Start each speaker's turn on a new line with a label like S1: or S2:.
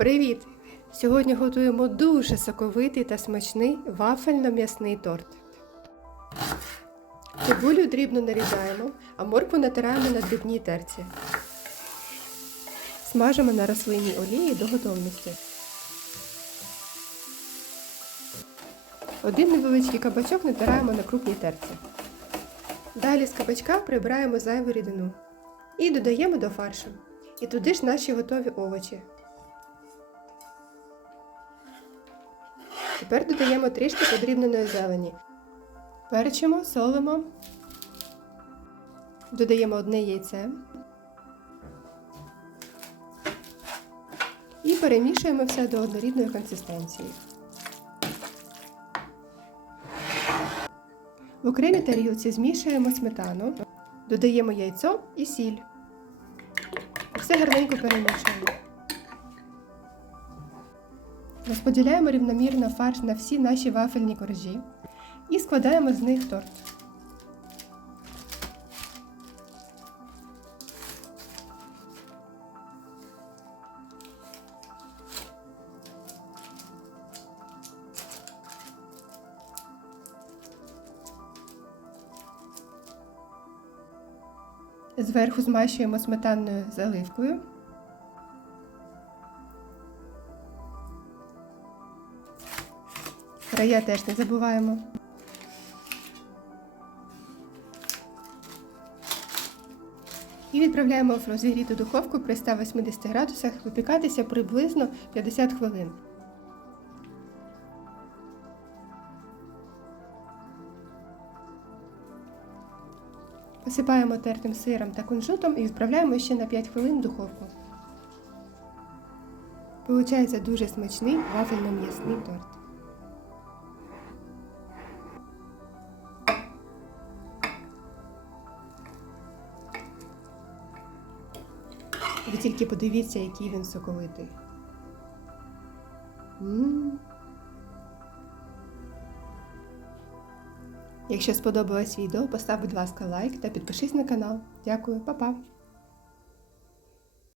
S1: Привіт! Сьогодні готуємо дуже соковитий та смачний вафельно-м'ясний торт. Цибулю дрібно нарізаємо, а моркву натираємо на дрібній терці. Смажимо на рослинній олії до готовності. Один невеличкий кабачок натираємо на крупній терці. Далі з кабачка прибираємо зайву рідину і додаємо до фаршу. І туди ж наші готові овочі. Тепер додаємо трішки подрібненої зелені. Перчимо, солимо. Додаємо одне яйце. І перемішуємо все до однорідної консистенції. В окремій тарілці змішуємо сметану, додаємо яйцо і сіль. Все гарненько перемішуємо. Розподіляємо рівномірно фарш на всі наші вафельні коржі і складаємо з них торт. Зверху змащуємо сметанною заливкою. Края теж не забуваємо. І відправляємо в розігріту духовку при 180 градусах випікатися приблизно 50 хвилин. Посипаємо тертим сиром та кунжутом і відправляємо ще на 5 хвилин в духовку. Получається дуже смачний вафельно-м'ясний торт. Ви тільки подивіться, який він соковитий. Якщо сподобалось відео, постав, будь ласка, лайк та підпишись на канал. Дякую, па-па!